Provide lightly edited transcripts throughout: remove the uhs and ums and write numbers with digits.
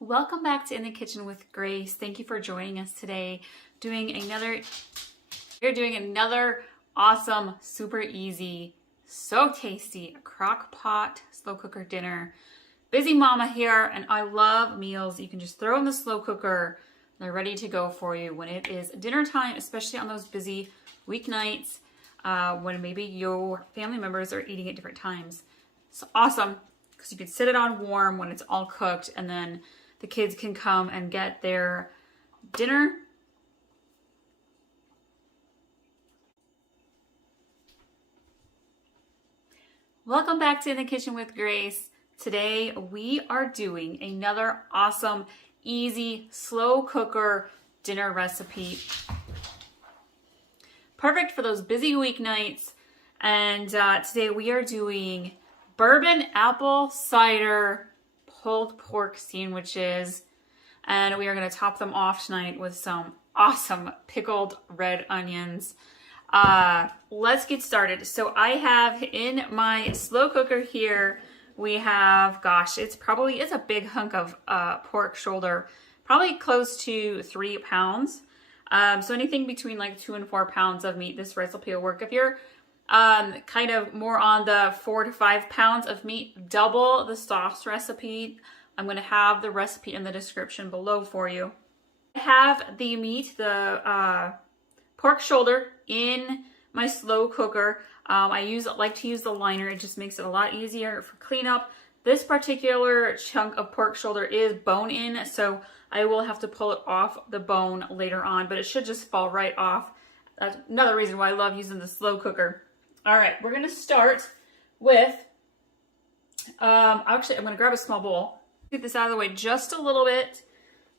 Welcome back to In the Kitchen with Grace. Thank you for joining us today. We're doing another awesome, super easy, so tasty crock pot slow cooker dinner. Busy mama here, and I love meals you can just throw in the slow cooker. They're ready to go for you when it is dinner time, especially on those busy weeknights when maybe your family members are eating at different times. It's awesome because you can sit it on warm when it's all cooked, and then the kids can come and get their dinner. Welcome back to In the Kitchen with Grace. Today we are doing another awesome, easy, slow cooker dinner recipe. Perfect for those busy weeknights. And today we are doing bourbon apple cider pulled pork sandwiches, and we are going to top them off tonight with some awesome pickled red onions. Let's get started. So I have in my slow cooker here, we have, it's a big hunk of pork shoulder, probably close to 3 pounds. So anything between like 2 and 4 pounds of meat, this recipe will work. If you're kind of more on the 4 to 5 pounds of meat, double the sauce recipe. I'm going to have the recipe in the description below for you. I have the meat, the pork shoulder, in my slow cooker. I like to use the liner. It just makes it a lot easier for cleanup. This particular chunk of pork shoulder is bone in, so I will have to pull it off the bone later on, but it should just fall right off. That's another reason why I love using the slow cooker. All right, we're going to start with, actually, I'm going to grab a small bowl. Get this out of the way just a little bit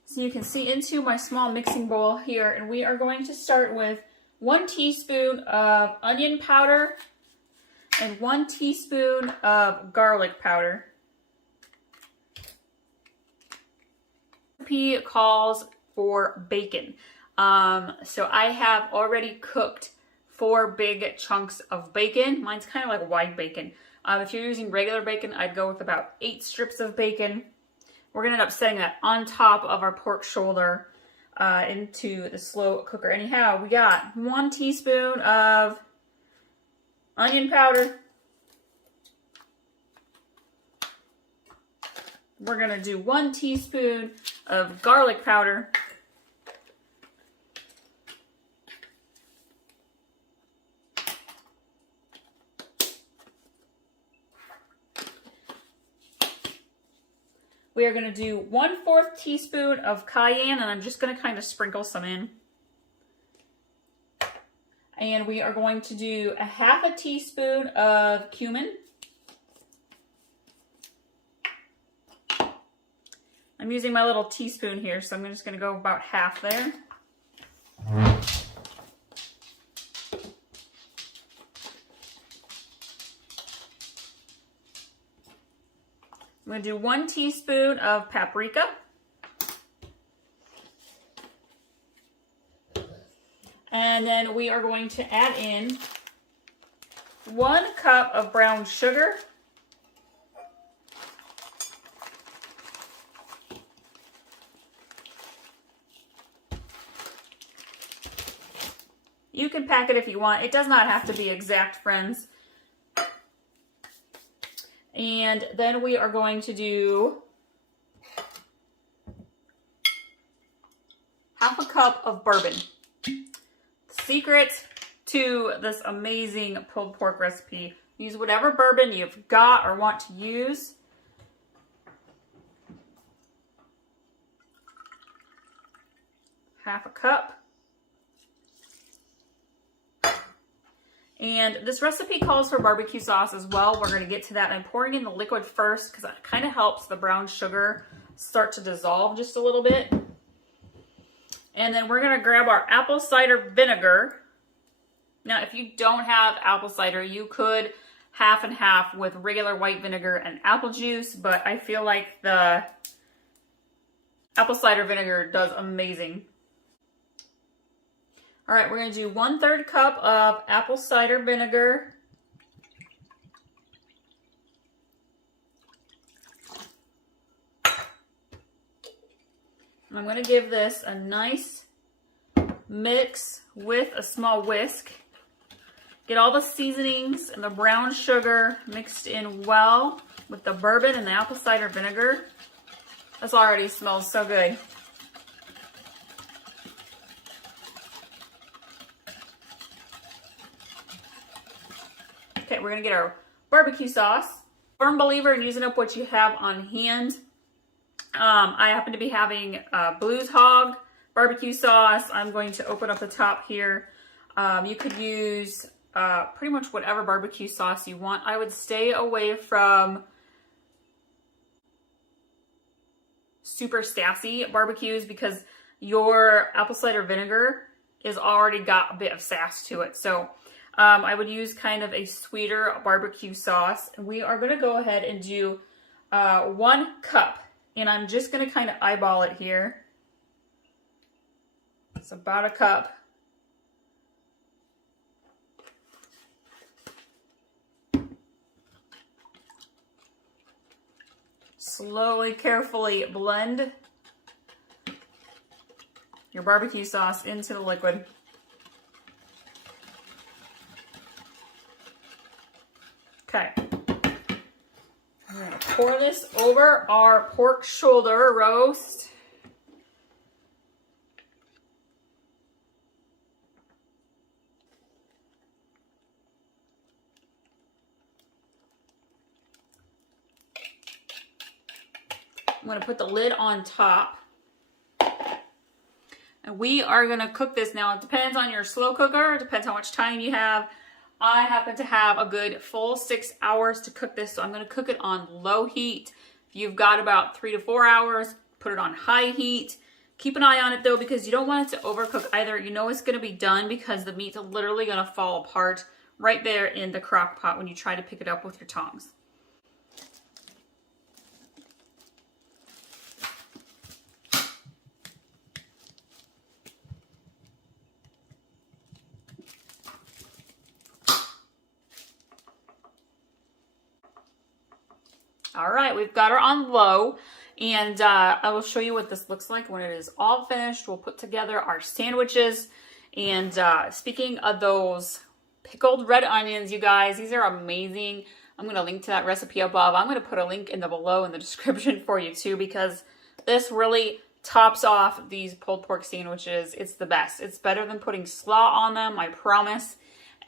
so you can see into my small mixing bowl here. And we are going to start with 1 teaspoon of onion powder and 1 teaspoon of garlic powder. The recipe calls for bacon. So I have already cooked 4 big chunks of bacon. Mine's kind of like white bacon. If you're using regular bacon, I'd go with about 8 strips of bacon. We're going to end up setting that on top of our pork shoulder into the slow cooker. Anyhow, we got 1 teaspoon of onion powder. We're going to do 1 teaspoon of garlic powder. We are going to do 1/4 teaspoon of cayenne, and I'm just going to kind of sprinkle some in. And we are going to do 1/2 teaspoon of cumin. I'm using my little teaspoon here, so I'm just going to go about half there. I'm going to do 1 teaspoon of paprika. And then we are going to add in 1 cup of brown sugar. You can pack it if you want. It does not have to be exact, friends. And then we are going to do 1/2 cup of bourbon. The secret to this amazing pulled pork recipe, use whatever bourbon you've got or want to use. Half a cup. And this recipe calls for barbecue sauce as well. We're going to get to that. I'm pouring in the liquid first because that kind of helps the brown sugar start to dissolve just a little bit. And then we're going to grab our apple cider vinegar. Now, if you don't have apple cider, you could half and half with regular white vinegar and apple juice, but I feel like the apple cider vinegar does amazing. All right, we're going to do 1/3 cup of apple cider vinegar. I'm going to give this a nice mix with a small whisk. Get all the seasonings and the brown sugar mixed in well with the bourbon and the apple cider vinegar. This already smells so good. Okay, we're gonna get our barbecue sauce. Firm believer in using up what you have on hand. I happen to be having Blues Hog barbecue sauce. I'm going to open up the top here. You could use pretty much whatever barbecue sauce you want. I would stay away from super sassy barbecues because your apple cider vinegar is already got a bit of sass to it. So I would use kind of a sweeter barbecue sauce. We are going to go ahead and do 1 cup, and I'm just going to kind of eyeball it here. It's about a cup. Slowly, carefully blend your barbecue sauce into the liquid. Okay. I'm going to pour this over our pork shoulder roast. I'm going to put the lid on top. And we are going to cook this now. It depends on your slow cooker. It depends how much time you have. I happen to have a good full 6 hours to cook this, so I'm going to cook it on low heat. If you've got about 3 to 4 hours, put it on high heat. Keep an eye on it though, because you don't want it to overcook either. You know it's going to be done because the meat's literally going to fall apart right there in the crock pot when you try to pick it up with your tongs. All right, we've got her on low, and I will show you what this looks like when it is all finished. We'll put together our sandwiches, and speaking of those pickled red onions, you guys, these are amazing. I'm going to link to that recipe above. I'm going to put a link in the below in the description for you too, because this really tops off these pulled pork sandwiches. It's the best. It's better than putting slaw on them, I promise.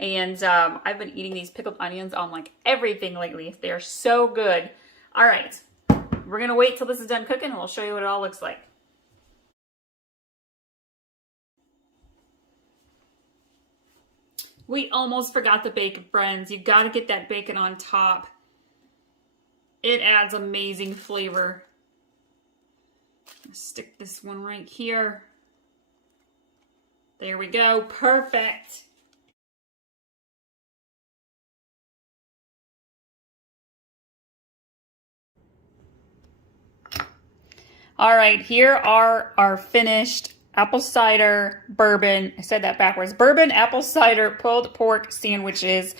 And I've been eating these pickled onions on like everything lately. They are so good. All right, we're going to wait till this is done cooking and we'll show you what it all looks like. We almost forgot the bacon, friends. You got to get that bacon on top. It adds amazing flavor. Stick this one right here. There we go. Perfect. All right, here are our finished apple cider bourbon. I said that backwards. Bourbon apple cider pulled pork sandwiches.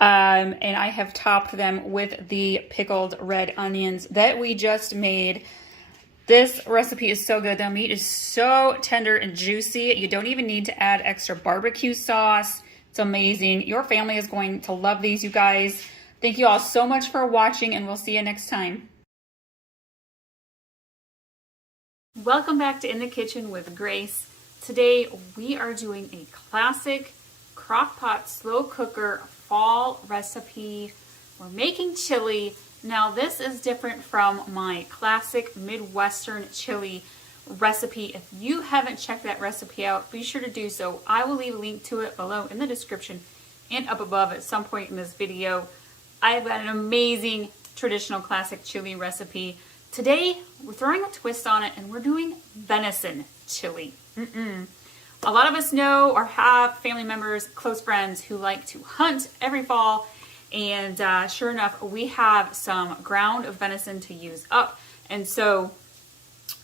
And I have topped them with the pickled red onions that we just made. This recipe is so good. The meat is so tender and juicy. You don't even need to add extra barbecue sauce. It's amazing. Your family is going to love these, you guys. Thank you all so much for watching, and we'll see you next time. Welcome back to In the Kitchen with Grace. Today we are doing a classic crock-pot slow cooker fall recipe. We're making chili. Now this is different from my classic Midwestern chili recipe. If you haven't checked that recipe out, be sure to do so. I will leave a link to it below in the description and up above at some point in this video. I've got an amazing traditional classic chili recipe. Today, we're throwing a twist on it, and we're doing venison chili. A lot of us know or have family members, close friends who like to hunt every fall, and sure enough, we have some ground venison to use up. And so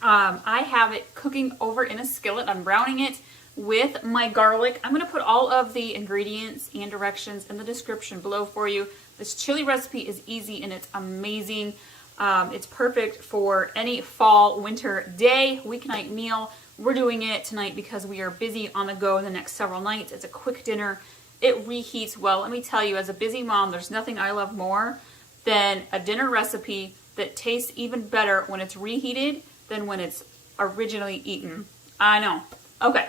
I have it cooking over in a skillet. I'm browning it with my garlic. I'm going to put all of the ingredients and directions in the description below for you. This chili recipe is easy and it's amazing. It's perfect for any fall, winter day, weeknight meal. We're doing it tonight because we are busy on the go the next several nights. It's a quick dinner. It reheats well. Let me tell you, as a busy mom, there's nothing I love more than a dinner recipe that tastes even better when it's reheated than when it's originally eaten. I know. Okay,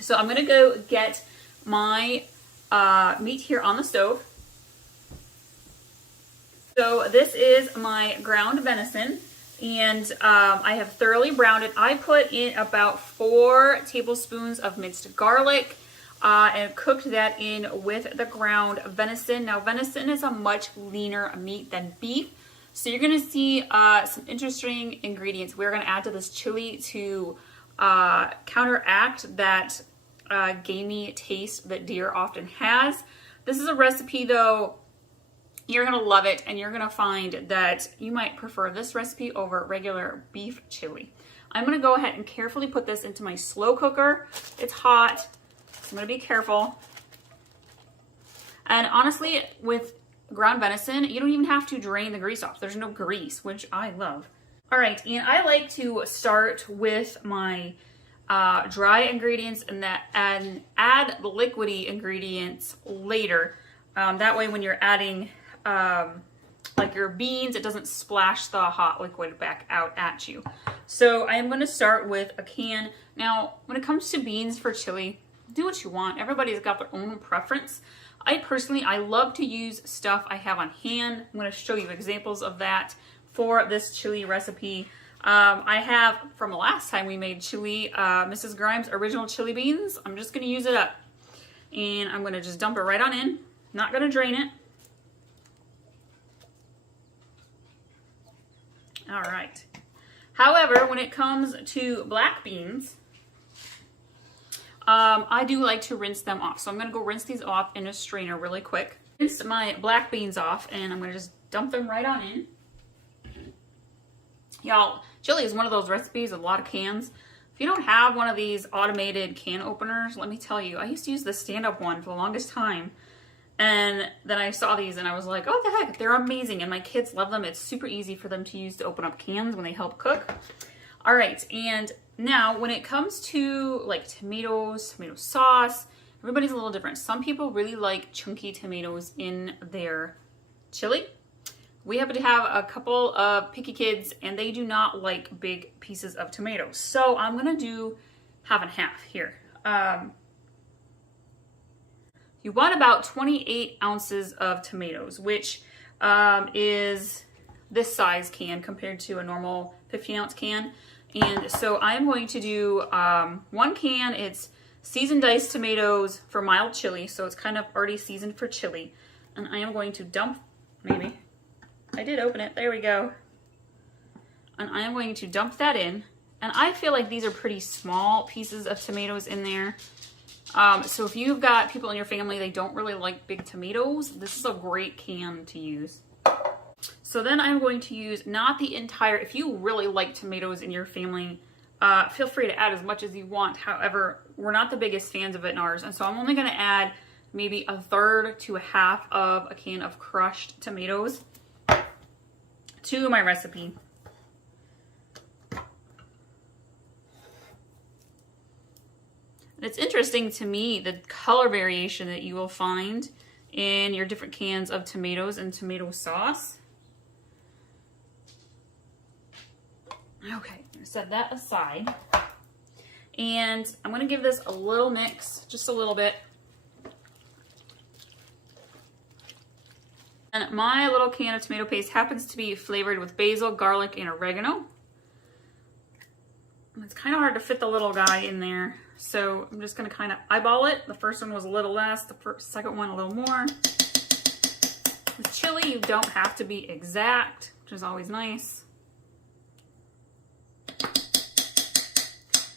so I'm gonna go get my meat here on the stove. So this is my ground venison, and I have thoroughly browned it. I put in about 4 tablespoons of minced garlic and cooked that in with the ground venison. Now, venison is a much leaner meat than beef, so you're going to see some interesting ingredients we're going to add to this chili to counteract that gamey taste that deer often has. This is a recipe, though, you're going to love it, and you're going to find that you might prefer this recipe over regular beef chili. I'm going to go ahead and carefully put this into my slow cooker. It's hot, so I'm going to be careful. And honestly, with ground venison, you don't even have to drain the grease off. There's no grease, which I love. All right, and I like to start with my dry ingredients and add the liquidy ingredients later. That way, when you're adding like your beans, it doesn't splash the hot liquid back out at you. So I am going to start with a can. Now, when it comes to beans for chili, do what you want. Everybody's got their own preference. I love to use stuff I have on hand. I'm going to show you examples of that for this chili recipe. I have, from the last time we made chili, Mrs. Grimes' original chili beans. I'm just going to use it up. And I'm going to just dump it right on in. Not going to drain it. All right. However, when it comes to black beans, I do like to rinse them off. So I'm going to go rinse these off in a strainer really quick. Rinse my black beans off, and I'm going to just dump them right on in. Y'all, chili is one of those recipes with a lot of cans. If you don't have one of these automated can openers, let me tell you, I used to use the stand-up one for the longest time. And then I saw these and I was like, oh, the heck, they're amazing. And my kids love them. It's super easy for them to use to open up cans when they help cook. All right, and now when it comes to like tomatoes, tomato sauce, everybody's a little different. Some people really like chunky tomatoes in their chili. We happen to have a couple of picky kids and they do not like big pieces of tomatoes. So I'm gonna do half and half here. You want about 28 ounces of tomatoes, which is this size can compared to a normal 15-ounce can. And so I am going to do 1 can. It's seasoned diced tomatoes for mild chili, so it's kind of already seasoned for chili. And I am going to dump, maybe. I did open it. There we go. And I am going to dump that in. And I feel like these are pretty small pieces of tomatoes in there. So if you've got people in your family, they don't really like big tomatoes, this is a great can to use. So then I'm going to use not the entire, if you really like tomatoes in your family, feel free to add as much as you want. However, we're not the biggest fans of it in ours. And so I'm only going to add maybe 1/3 to 1/2 of a can of crushed tomatoes to my recipe. It's interesting to me the color variation that you will find in your different cans of tomatoes and tomato sauce. Okay, set that aside. And I'm gonna give this a little mix, just a little bit. And my little can of tomato paste happens to be flavored with basil, garlic, and oregano. It's kind of hard to fit the little guy in there, so I'm just going to kind of eyeball it. The first one was a little less, the second one a little more. With chili, you don't have to be exact, which is always nice.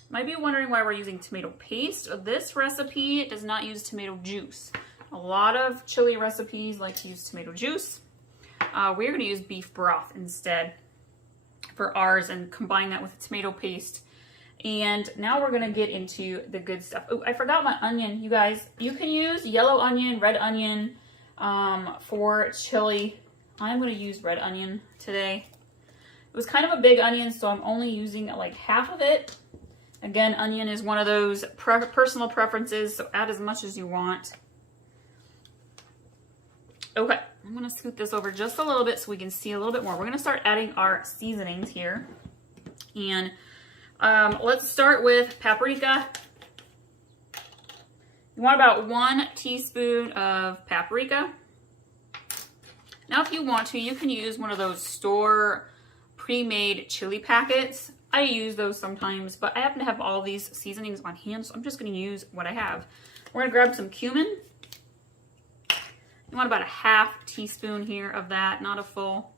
Might be wondering why we're using tomato paste. This recipe does not use tomato juice. A lot of chili recipes like to use tomato juice. We're going to use beef broth instead for ours and combine that with tomato paste. And now we're gonna get into the good stuff. Oh, I forgot my onion, you guys. You can use yellow onion, red onion for chili. I'm going to use red onion today. It was kind of a big onion, so I'm only using like half of it. Again, onion is one of those personal preferences, so add as much as you want. Okay, I'm going to scoot this over just a little bit so we can see a little bit more. We're going to start adding our seasonings here. And let's start with paprika. You want about 1 teaspoon of paprika. Now, if you want to, you can use one of those store pre-made chili packets. I use those sometimes, but I happen to have all these seasonings on hand, so I'm just going to use what I have. We're going to grab some cumin. You want about a half teaspoon here of that, not a full.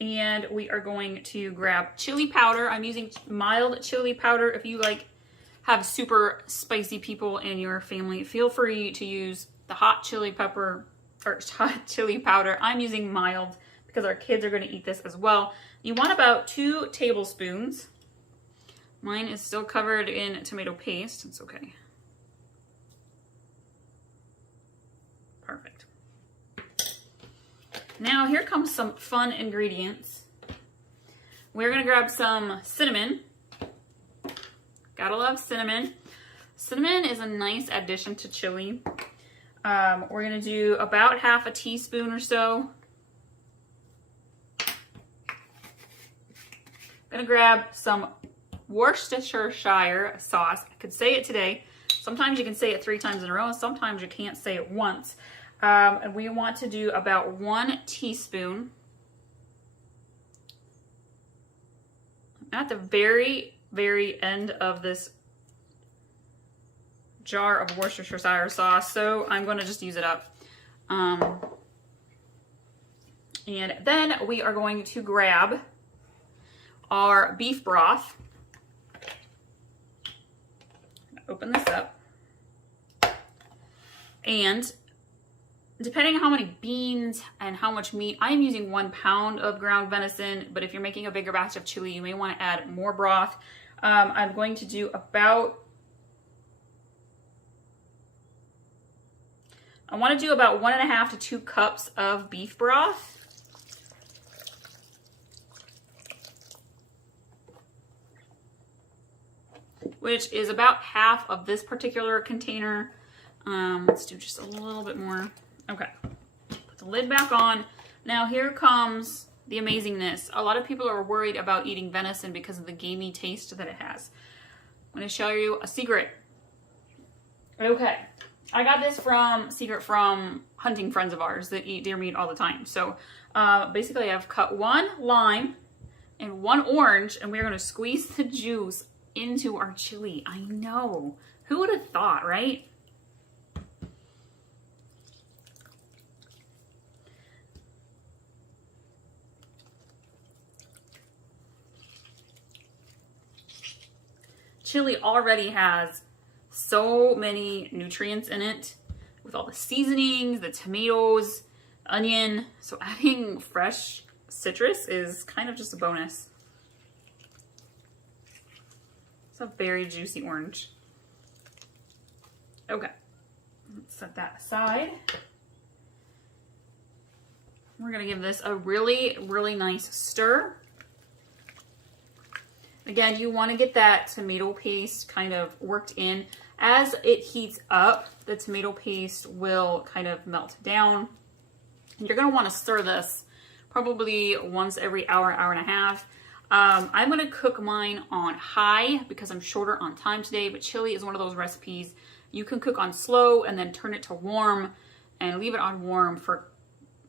And we are going to grab chili powder. I'm using mild chili powder. If you have super spicy people in your family, feel free to use the hot chili pepper or hot chili powder. I'm using mild because our kids are going to eat this as well. You want about 2 tablespoons. Mine is still covered in tomato paste. It's okay. Perfect. Now here comes some fun ingredients. We're going to grab some cinnamon. Gotta love cinnamon. Cinnamon is a nice addition to chili. We're going to do about half a teaspoon or so. I'm going to grab some Worcestershire sauce. I could say it today. Sometimes you can say it 3 times in a row, and sometimes you can't say it once. And we want to do about 1 teaspoon. At the very, very end of this jar of Worcestershire sauce, so I'm going to just use it up. And then we are going to grab our beef broth. Open this up. And depending on how many beans and how much meat, I'm using 1 pound of ground venison, but if you're making a bigger batch of chili, you may want to add more broth. I'm going to do about, I want to do about 1.5 to 2 cups of beef broth. Which is about half of this particular container. Let's do just a little bit more. Okay, put the lid back on. Now here comes the amazingness. A lot of people are worried about eating venison because of the gamey taste that it has. I'm gonna show you a secret. Okay, I got this from hunting friends of ours that eat deer meat all the time. So basically I've cut 1 lime and 1 orange, and we're gonna squeeze the juice into our chili. I know. Who would have thought, right? Chili already has so many nutrients in it with all the seasonings, the tomatoes, onion. So adding fresh citrus is kind of just a bonus. It's a very juicy orange. Okay, let's set that aside. We're gonna give this a really, really nice stir. Again, you wanna get that tomato paste kind of worked in. As it heats up, the tomato paste will kind of melt down. And you're gonna wanna stir this probably once every hour, hour and a half. I'm gonna cook mine on high because I'm shorter on time today, but chili is one of those recipes you can cook on slow and then turn it to warm and leave it on warm for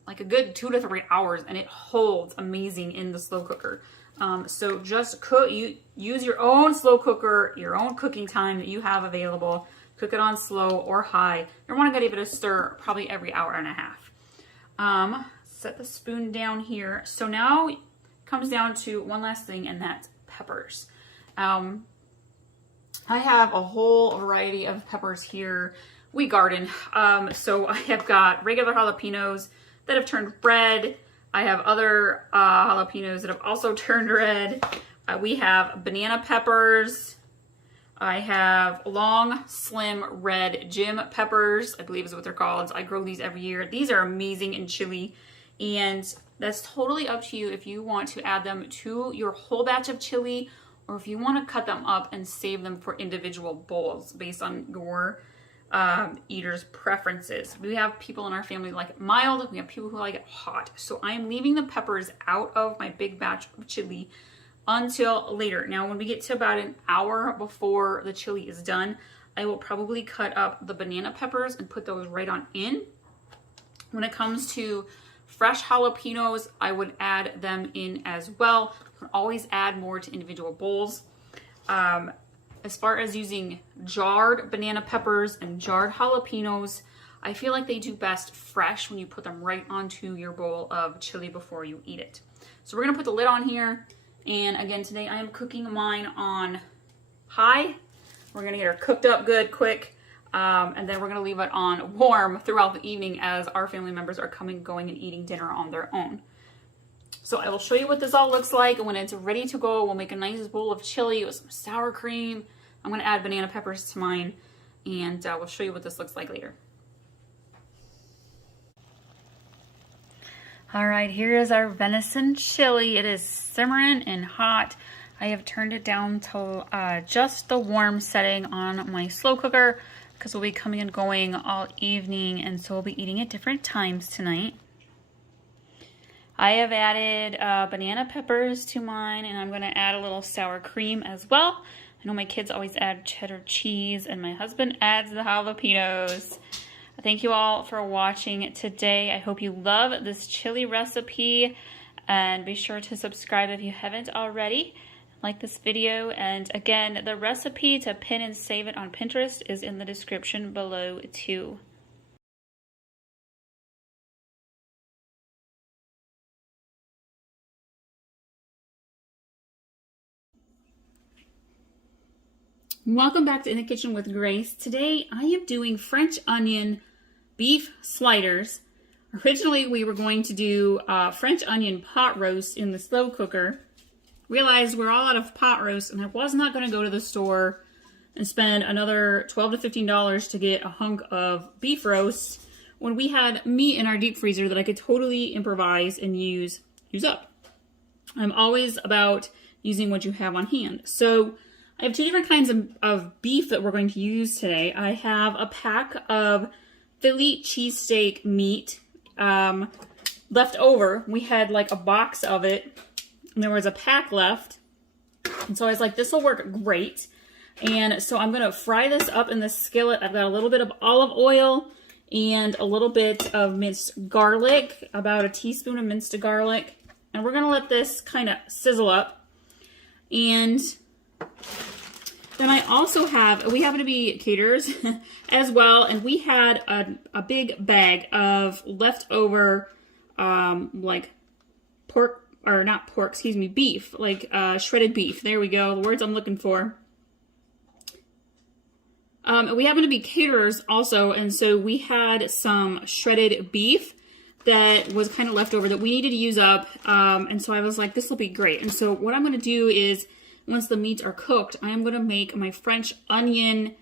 like a good 2 to 3 hours, and it holds amazing in the slow cooker. So just cook, use your own slow cooker, your own cooking time that you have available. Cook it on slow or high. You want to give it a stir probably every hour and a half. Set the spoon down here. So now it comes down to one last thing, and that's peppers. I have a whole variety of peppers here. We garden. So I have got regular jalapenos that have turned red. I have other jalapenos that have also turned red. We have banana peppers. I have long, slim, red gym peppers, I believe is what they're called. I grow these every year. These are amazing in chili, and that's totally up to you if you want to add them to your whole batch of chili, or if you want to cut them up and save them for individual bowls based on your eaters' preferences. We have people in our family who like it mild, we have people who like it hot. So I am leaving the peppers out of my big batch of chili until later. Now, when we get to about an hour before the chili is done, I will probably cut up the banana peppers and put those right on in. When it comes to fresh jalapenos, I would add them in as well. You can always add more to individual bowls. As far as using jarred banana peppers and jarred jalapenos, I feel like they do best fresh when you put them right onto your bowl of chili before you eat it. So we're gonna put the lid on here. And again, today I am cooking mine on high. We're gonna get her cooked up good, quick, and then we're gonna leave it on warm throughout the evening as our family members are coming, going, and eating dinner on their own. So I will show you what this all looks like, and when it's ready to go, we'll make a nice bowl of chili with some sour cream. I'm gonna add banana peppers to mine, and we'll show you what this looks like later. All right, here is our venison chili. It is simmering and hot. I have turned it down to just the warm setting on my slow cooker because we'll be coming and going all evening, and so we'll be eating at different times tonight. I have added banana peppers to mine, and I'm gonna add a little sour cream as well. I know my kids always add cheddar cheese, and my husband adds the jalapenos. Thank you all for watching today. I hope you love this chili recipe, and be sure to subscribe if you haven't already. Like this video, and again, the recipe to pin and save it on Pinterest is in the description below too. Welcome back to In the Kitchen with Grace. Today I am doing French onion beef sliders. Originally we were going to do French onion pot roast in the slow cooker. Realized we're all out of pot roast, and I was not going to go to the store and spend another $12 to $15 to get a hunk of beef roast when we had meat in our deep freezer that I could totally improvise and use up. I'm always about using what you have on hand. So I have two different kinds of beef that we're going to use today. I have a pack of Philly cheesesteak meat left over. We had like a box of it, and there was a pack left. And so I was like, this will work great. And so I'm going to fry this up in the skillet. I've got a little bit of olive oil and a little bit of minced garlic, about a teaspoon of minced garlic. And we're going to let this kind of sizzle up. And then I also have, we happen to be caterers as well, and we had a big bag of leftover, like pork, or not pork, excuse me, beef, like shredded beef. There we go, the words I'm looking for. We happen to be caterers also, and so we had some shredded beef that was kind of left over that we needed to use up, and so I was like, this will be great. And so what I'm going to do is, once the meats are cooked, I am going to make my French onion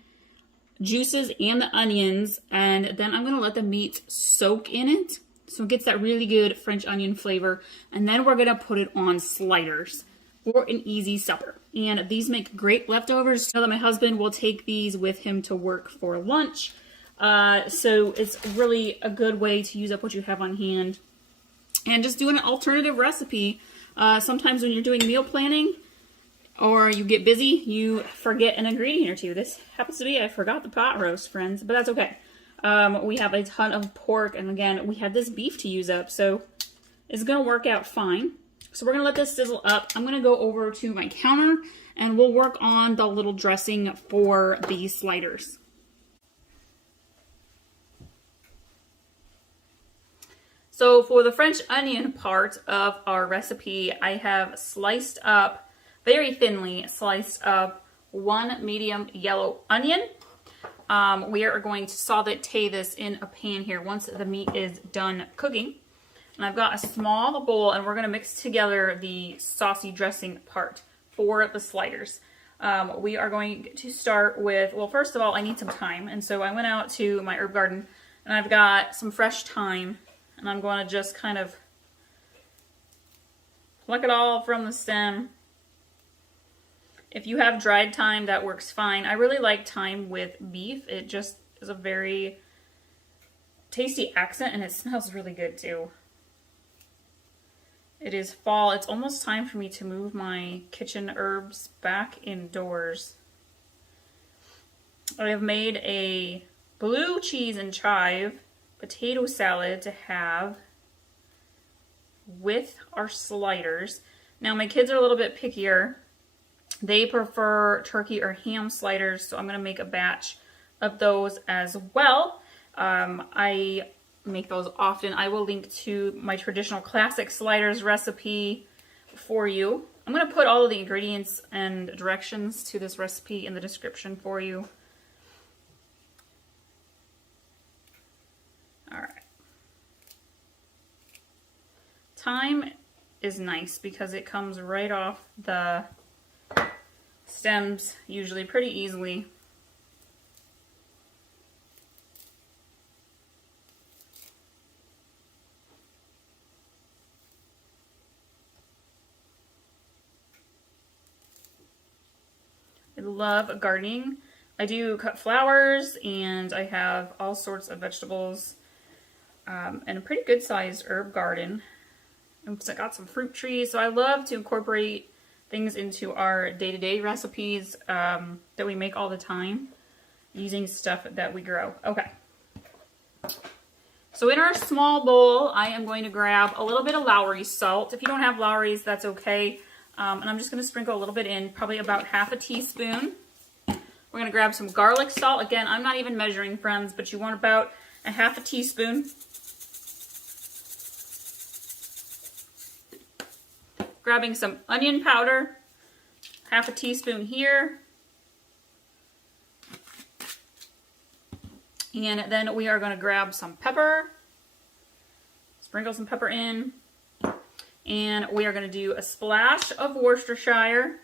juices and the onions, and then I'm going to let the meat soak in it so it gets that really good French onion flavor, and then we're going to put it on sliders for an easy supper. And these make great leftovers. I know that my husband will take these with him to work for lunch, so it's really a good way to use up what you have on hand and just do an alternative recipe. Sometimes when you're doing meal planning, or you get busy, you forget an ingredient or two. This happens to be, I forgot the pot roast, friends, but that's okay. We have a ton of pork, and again, we had this beef to use up, so it's gonna work out fine. So we're gonna let this sizzle up. I'm gonna go over to my counter, and we'll work on the little dressing for the sliders. So for the French onion part of our recipe, I have sliced up, very thinly sliced up, one medium yellow onion. We are going to saute this in a pan here once the meat is done cooking. And I've got a small bowl, and we're going to mix together the saucy dressing part for the sliders. We are going to start with, well, first of all, I need some thyme. And so I went out to my herb garden and I've got some fresh thyme, and I'm going to just kind of pluck it all from the stem. If you have dried thyme, that works fine. I really like thyme with beef. It just is a very tasty accent, and it smells really good too. It is fall. It's almost time for me to move my kitchen herbs back indoors. I have made a blue cheese and chive potato salad to have with our sliders. Now my kids are a little bit pickier. They prefer turkey or ham sliders, so I'm going to make a batch of those as well. I make those often. I will link to my traditional classic sliders recipe for you. I'm going to put all of the ingredients and directions to this recipe in the description for you. All right. Thyme is nice because it comes right off the stems usually pretty easily. I love gardening. I do cut flowers, and I have all sorts of vegetables, and a pretty good sized herb garden. I got some fruit trees, so I love to incorporate things into our day-to-day recipes that we make all the time using stuff that we grow. Okay. So in our small bowl, I am going to grab a little bit of Lowry salt. If you don't have Lowry's, that's okay. And I'm just going to sprinkle a little bit in, probably about half a teaspoon. We're going to grab some garlic salt. Again, I'm not even measuring, friends, but you want about a half a teaspoon. Grabbing some onion powder, half a teaspoon here. And then we are going to grab some pepper, sprinkle some pepper in. And we are going to do a splash of Worcestershire,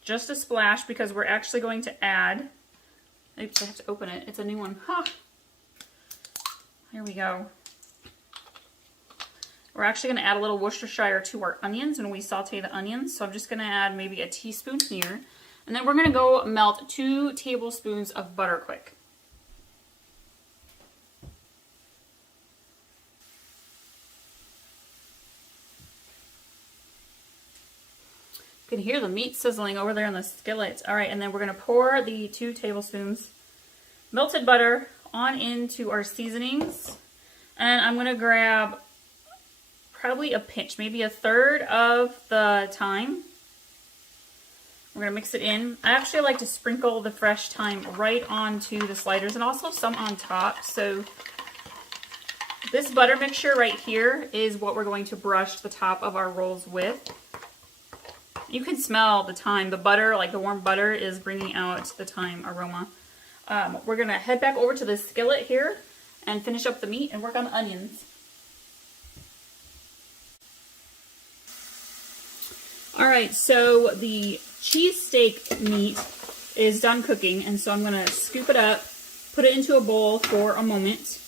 just a splash, because we're actually going to add, oops, I have to open it, it's a new one, huh. Here we go. We're actually going to add a little Worcestershire to our onions when we saute the onions, so I'm just going to add maybe a teaspoon here, and then we're going to go melt 2 tablespoons of butter quick. You can hear the meat sizzling over there in the skillet. All right, and then we're going to pour the 2 tablespoons melted butter on into our seasonings. And I'm going to grab probably a pinch, maybe a third of the thyme. We're going to mix it in. I actually like to sprinkle the fresh thyme right onto the sliders and also some on top. So this butter mixture right here is what we're going to brush the top of our rolls with. You can smell the thyme. The butter, like the warm butter, is bringing out the thyme aroma. We're going to head back over to the skillet here and finish up the meat and work on the onions. Alright, so the cheesesteak meat is done cooking, and so I'm going to scoop it up, put it into a bowl for a moment.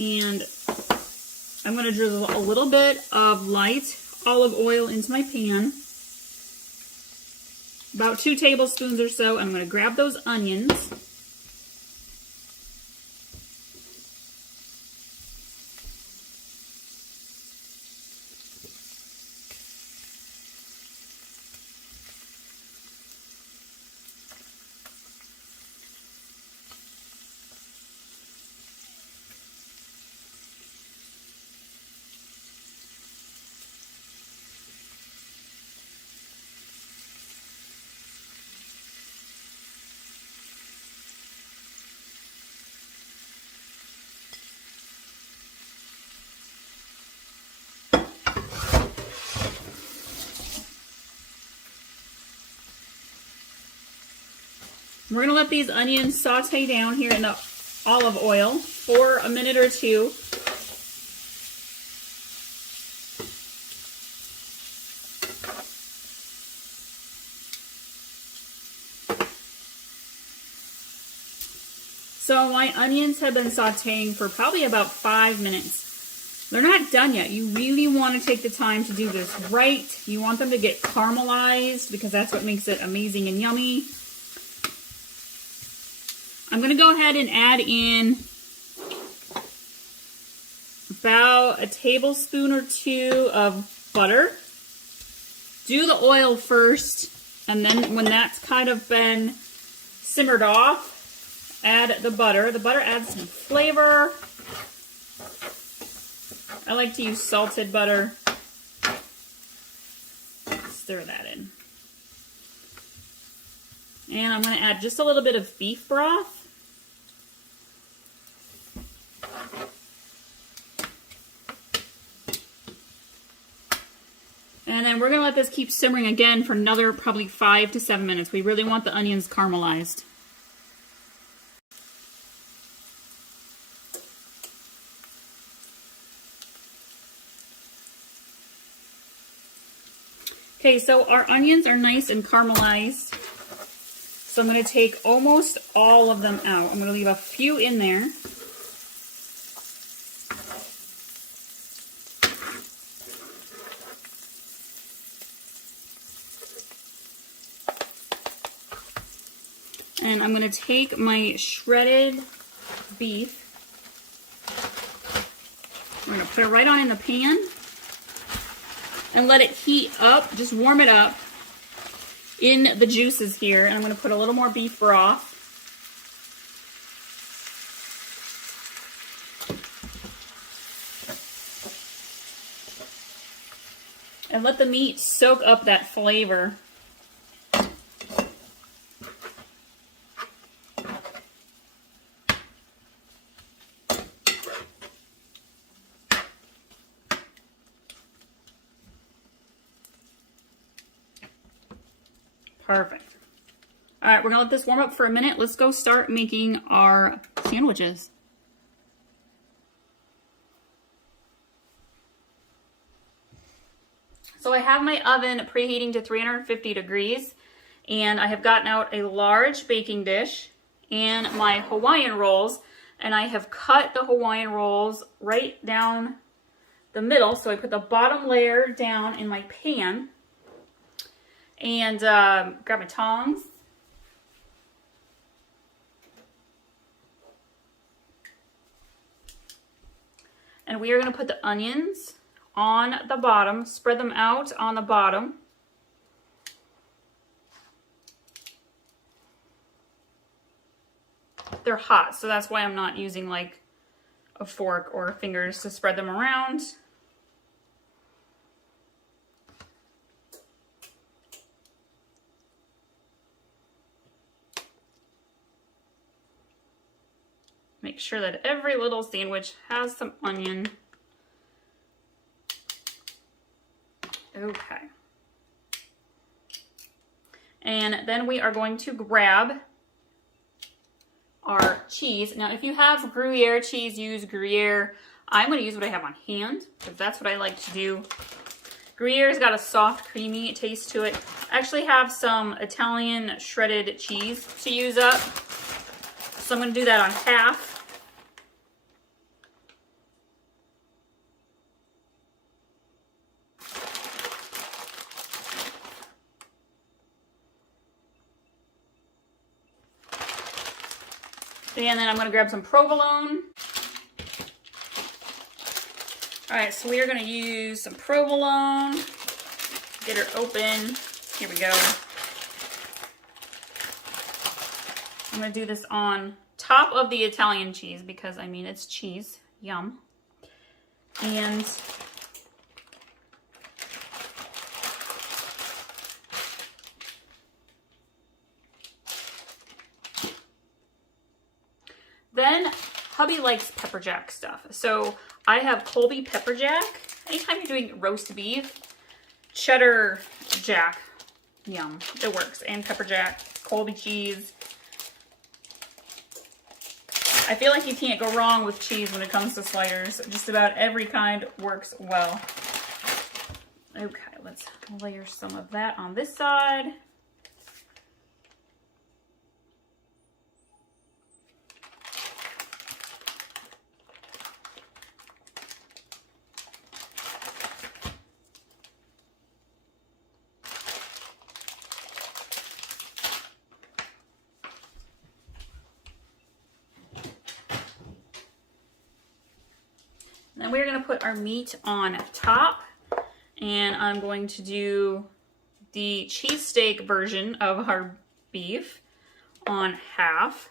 And I'm going to drizzle a little bit of light olive oil into my pan. About 2 tablespoons or so. I'm going to grab those onions. We're gonna let these onions saute down here in the olive oil for a minute or two. So my onions have been sauteing for probably about 5 minutes. They're not done yet. You really want to take the time to do this right. You want them to get caramelized because that's what makes it amazing and yummy. I'm going to go ahead and add in about a tablespoon or 2 of butter. Do the oil first, and then when that's kind of been simmered off, add the butter. The butter adds some flavor. I like to use salted butter. Stir that in. And I'm going to add just a little bit of beef broth. And then we're going to let this keep simmering again for another probably 5 to 7 minutes. We really want the onions caramelized. Okay, so our onions are nice and caramelized. So I'm going to take almost all of them out. I'm going to leave a few in there. And I'm going to take my shredded beef. We're going to put it right on in the pan. And let it heat up, just warm it up in the juices here. And I'm going to put a little more beef broth. And let the meat soak up that flavor. Perfect. All right, we're gonna let this warm up for a minute. Let's go start making our sandwiches. So I have my oven preheating to 350 degrees, and I have gotten out a large baking dish and my Hawaiian rolls, and I have cut the Hawaiian rolls right down the middle. So I put the bottom layer down in my pan. And grab my tongs. And we are going to put the onions on the bottom, spread them out on the bottom. They're hot, so that's why I'm not using like a fork or fingers to spread them around. Make sure that every little sandwich has some onion. Okay. And then we are going to grab our cheese. Now, if you have Gruyere cheese, use Gruyere. I'm going to use what I have on hand, because that's what I like to do. Gruyere's got a soft, creamy taste to it. I actually have some Italian shredded cheese to use up. So I'm going to do that on half. And then I'm going to grab some provolone. All right, so we are going to use some provolone. Get her open. Here we go. I'm going to do this on top of the Italian cheese because, I mean, it's cheese. Yum. And then hubby likes pepper jack stuff. So I have Colby pepper jack. Anytime you're doing roast beef, cheddar jack, yum, it works. And pepper jack, Colby cheese. I feel like you can't go wrong with cheese when it comes to sliders. Just about every kind works well. Okay, let's layer some of that on this side. Then we're going to put our meat on top, and I'm going to do the cheesesteak version of our beef on half,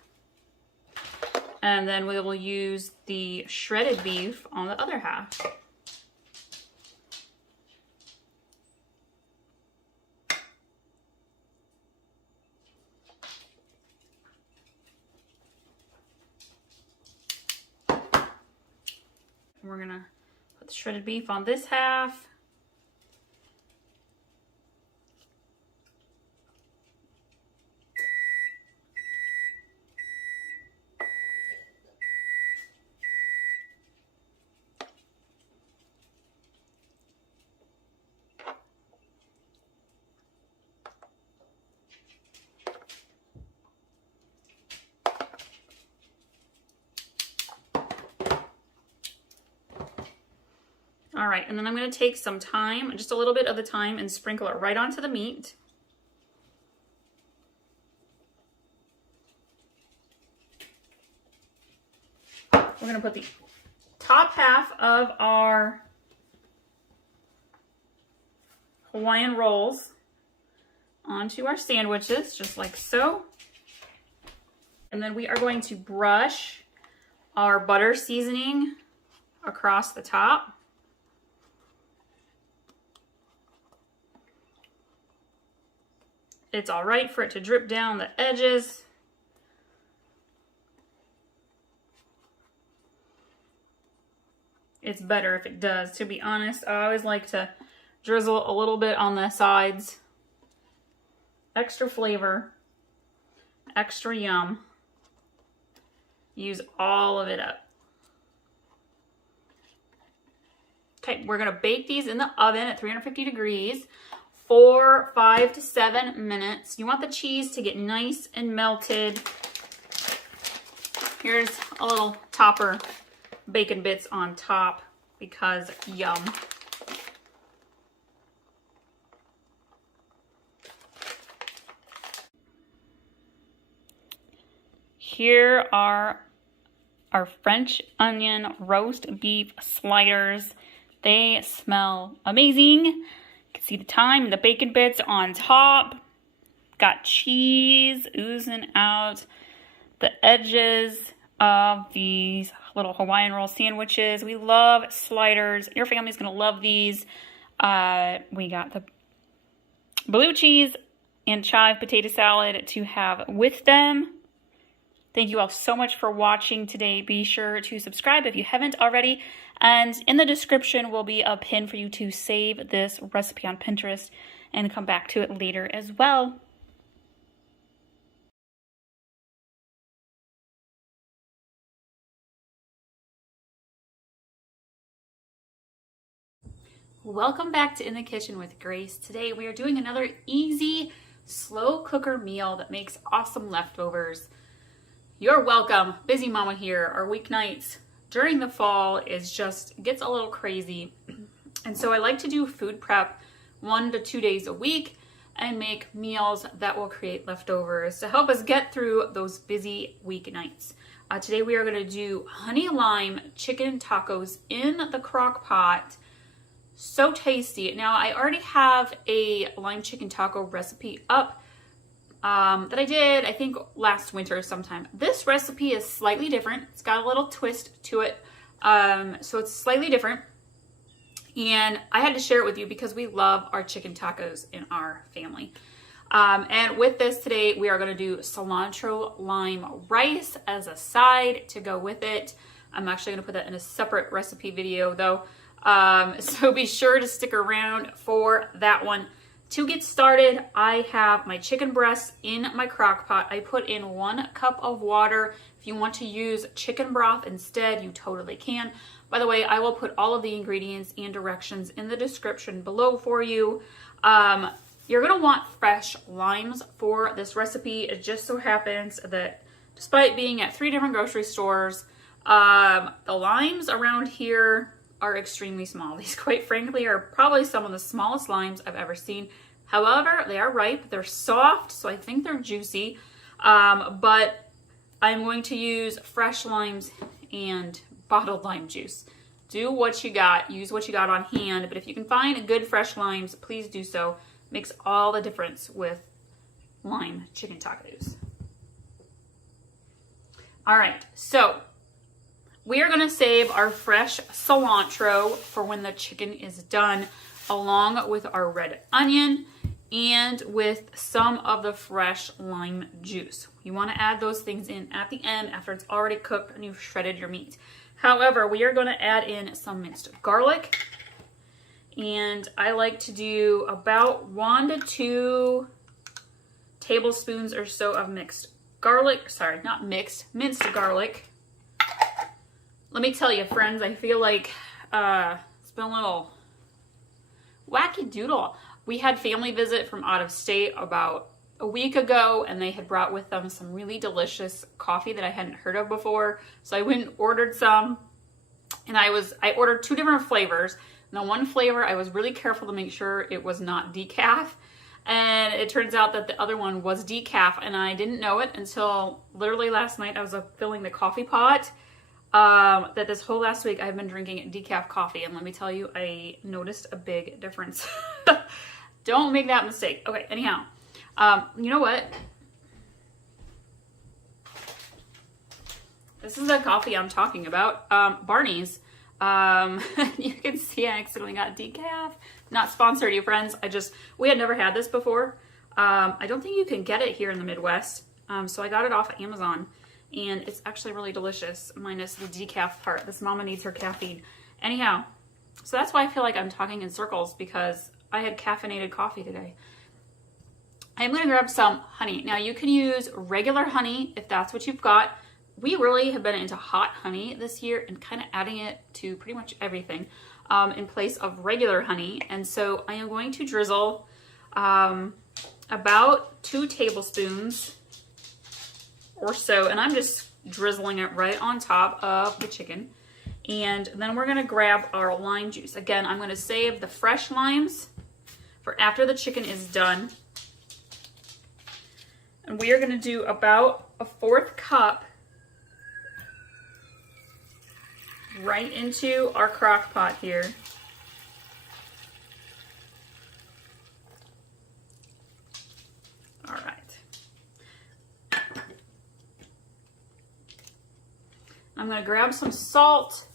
and then we will use the shredded beef on the other half. We're gonna put the shredded beef on this half. All right, and then I'm gonna take some thyme, just a little bit of the thyme, and sprinkle it right onto the meat. We're gonna put the top half of our Hawaiian rolls onto our sandwiches, just like so. And then we are going to brush our butter seasoning across the top. It's all right for it to drip down the edges. It's better if it does, to be honest. I always like to drizzle a little bit on the sides. Extra flavor, extra yum. Use all of it up. Okay, we're gonna bake these in the oven at 350 degrees for 5 to 7 minutes. You want the cheese to get nice and melted. Here's a little topper bacon bits on top because yum. Here are our French onion roast beef sliders. They smell amazing. You can see the thyme and the bacon bits on top. Got cheese oozing out the edges of these little Hawaiian roll sandwiches. We love sliders. Your family's gonna love these. We got the blue cheese and chive potato salad to have with them. Thank you all so much for watching today. Be sure to subscribe if you haven't already. And in the description will be a pin for you to save this recipe on Pinterest and come back to it later as well. Welcome back to In the Kitchen with Grace. Today we are doing another easy, slow cooker meal that makes awesome leftovers. You're welcome. Busy mama here. Our weeknights during the fall gets a little crazy. And so I like to do food prep 1 to 2 days a week and make meals that will create leftovers to help us get through those busy weeknights. Today we are going to do honey lime chicken tacos in the crock pot. So tasty. Now I already have a lime chicken taco recipe up that I did, I think, last winter sometime. This recipe is slightly different. It's got a little twist to it. So it's slightly different. And I had to share it with you because we love our chicken tacos in our family. And with this today, we are going to do cilantro lime rice as a side to go with it. I'm actually going to put that in a separate recipe video though. So be sure to stick around for that one To get started, I have my chicken breasts in my crock pot. I put in 1 cup of water. If you want to use chicken broth instead, you totally can. By the way, I will put all of the ingredients and directions in the description below for you. You're gonna want fresh limes for this recipe. It just so happens that despite being at 3 different grocery stores, the limes around here are extremely small. These, quite frankly, are probably some of the smallest limes I've ever seen. However, they are ripe, they're soft, so I think they're juicy. But I'm going to use fresh limes and bottled lime juice. Do what you got, use what you got on hand, but if you can find good fresh limes, please do so. Makes all the difference with lime chicken tacos. All right, so we are gonna save our fresh cilantro for when the chicken is done, along with our red onion and with some of the fresh lime juice. You wanna add those things in at the end after it's already cooked and you've shredded your meat. However, we are gonna add in some minced garlic, and I like to do about 1 to 2 tablespoons or so of minced garlic. Sorry, not mixed, minced garlic. Let me tell you, friends, I feel like it's been a little wacky doodle. We had family visit from out of state about a week ago, and they had brought with them some really delicious coffee that I hadn't heard of before. So I went and ordered some, and I ordered 2 different flavors. And the one flavor, I was really careful to make sure it was not decaf. And it turns out that the other one was decaf, and I didn't know it until literally last night. I was filling the coffee pot. That this whole last week I've been drinking decaf coffee, and let me tell you, I noticed a big difference. Don't make that mistake. Okay, anyhow, you know what? This is the coffee I'm talking about. Barney's. You can see I accidentally got decaf. Not sponsored, you friends. We had never had this before. I don't think you can get it here in the Midwest. So I got it off of Amazon. And it's actually really delicious, minus the decaf part. This mama needs her caffeine. Anyhow, so that's why I feel like I'm talking in circles, because I had caffeinated coffee today. I'm gonna grab some honey. Now you can use regular honey if that's what you've got. We really have been into hot honey this year and kind of adding it to pretty much everything in place of regular honey. And so I am going to drizzle about 2 tablespoons or so, and I'm just drizzling it right on top of the chicken. And then we're gonna grab our lime juice. Again, I'm gonna save the fresh limes for after the chicken is done. And we are gonna do about a 1/4 cup right into our crock pot here. All right. I'm gonna grab some salt.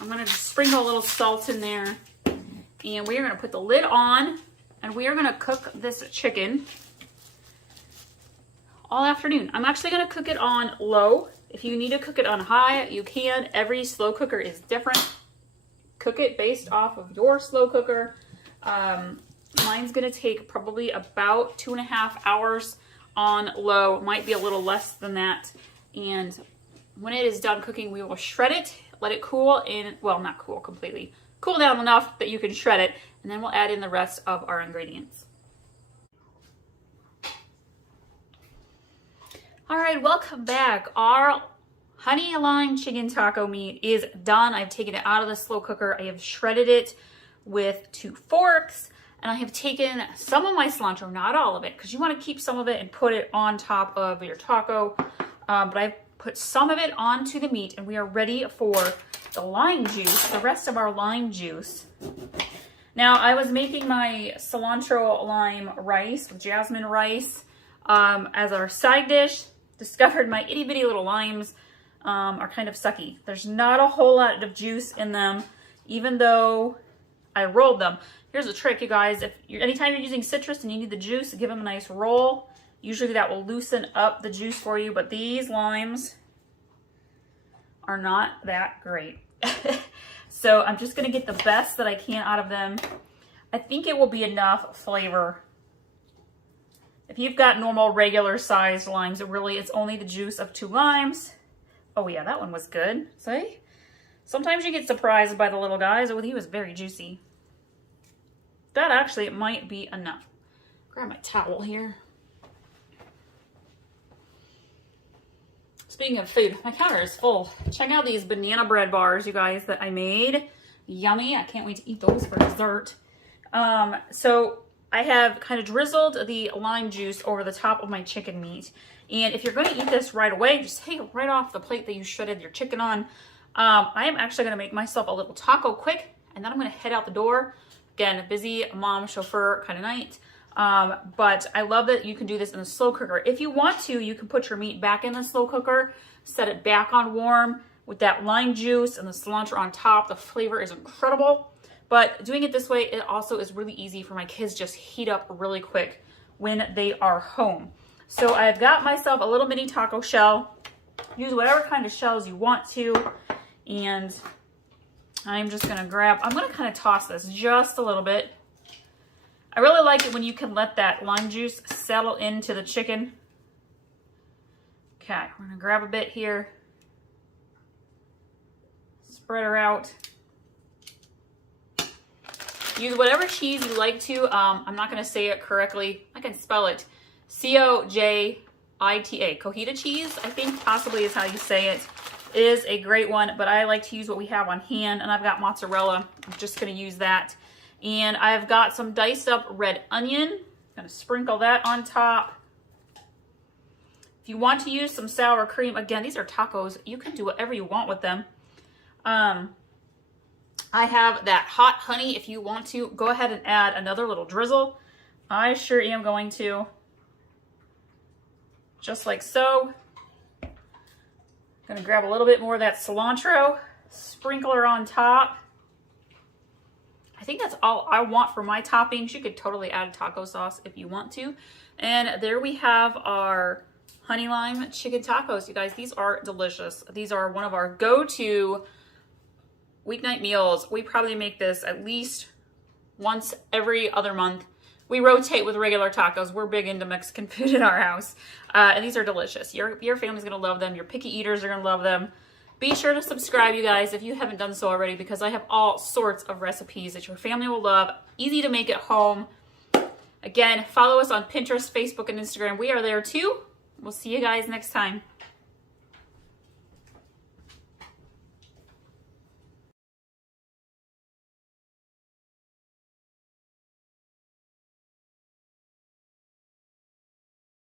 I'm gonna just sprinkle a little salt in there. And we are gonna put the lid on, and we are gonna cook this chicken all afternoon. I'm actually gonna cook it on low. If you need to cook it on high, you can. Every slow cooker is different. Cook it based off of your slow cooker. Mine's gonna take probably about 2.5 hours on low. Might be a little less than that. And when it is done cooking, we will shred it, let it cool in, well, not cool completely, cool down enough that you can shred it, and then we'll add in the rest of our ingredients. All right, welcome back. Our honey lime chicken taco meat is done. I've taken it out of the slow cooker. I have shredded it with 2 forks, and I have taken some of my cilantro, not all of it, because you want to keep some of it and put it on top of your taco, but I've put some of it onto the meat, and we are ready for the lime juice, the rest of our lime juice. Now, I was making my cilantro lime rice with jasmine rice as our side dish. Discovered my itty bitty little limes are kind of sucky. There's not a whole lot of juice in them, even though I rolled them. Here's a trick, you guys. Anytime you're using citrus and you need the juice, give them a nice roll. Usually that will loosen up the juice for you, but these limes are not that great. So I'm just gonna get the best that I can out of them. I think it will be enough flavor. If you've got normal, regular sized limes, it's only the juice of 2 limes. Oh yeah, that one was good. See? Sometimes you get surprised by the little guys. Oh, he was very juicy. That actually, it might be enough. Grab my towel here. Speaking of food, my counter is full. Check out these banana bread bars, you guys, that I made. Yummy. I can't wait to eat those for dessert. So I have kind of drizzled the lime juice over the top of my chicken meat. And if you're going to eat this right away, just take it right off the plate that you shredded your chicken on. I am actually going to make myself a little taco quick, and then I'm going to head out the door. Again, a busy mom chauffeur kind of night. But I love that you can do this in a slow cooker. If you want to, you can put your meat back in the slow cooker, set it back on warm with that lime juice and the cilantro on top. The flavor is incredible. But doing it this way, it also is really easy for my kids, just heat up really quick when they are home. So I've got myself a little mini taco shell. Use whatever kind of shells you want to. And I'm just going to I'm going to kind of toss this just a little bit. I really like it when you can let that lime juice settle into the chicken. Okay, we're going to grab a bit here. Spread her out. Use whatever cheese you like to. I'm not going to say it correctly. I can spell it. Cojita. Cojita cheese, I think possibly is how you say it. It is a great one, but I like to use what we have on hand, and I've got mozzarella. I'm just going to use that. And I've got some diced up red onion. I'm going to sprinkle that on top. If you want to use some sour cream, again, these are tacos. You can do whatever you want with them. I have that hot honey. If you want to, go ahead and add another little drizzle. I sure am going to. Just like so. Gonna grab a little bit more of that cilantro, sprinkle her on top. I think that's all I want for my toppings. You could totally add taco sauce if you want to. And there we have our honey lime chicken tacos. You guys, these are delicious. These are one of our go-to weeknight meals. We probably make this at least once every other month. We rotate with regular tacos. We're big into Mexican food in our house. And these are delicious. Your family's going to love them. Your picky eaters are going to love them. Be sure to subscribe, you guys, if you haven't done so already, because I have all sorts of recipes that your family will love. Easy to make at home. Again, follow us on Pinterest, Facebook, and Instagram. We are there too. We'll see you guys next time.